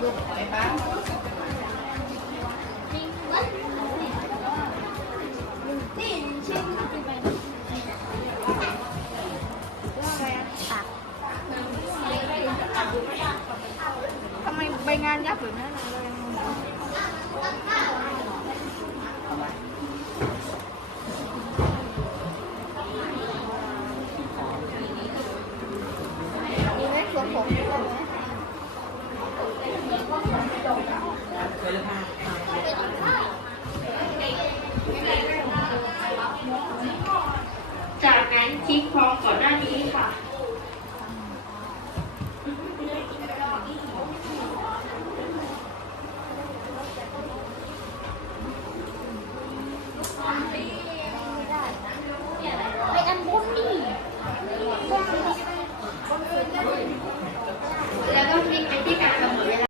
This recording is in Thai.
ทำไมใบงานยากแบหรือเนเลยมีไหมสวนผม มีไหมจากนั้นคลิกพ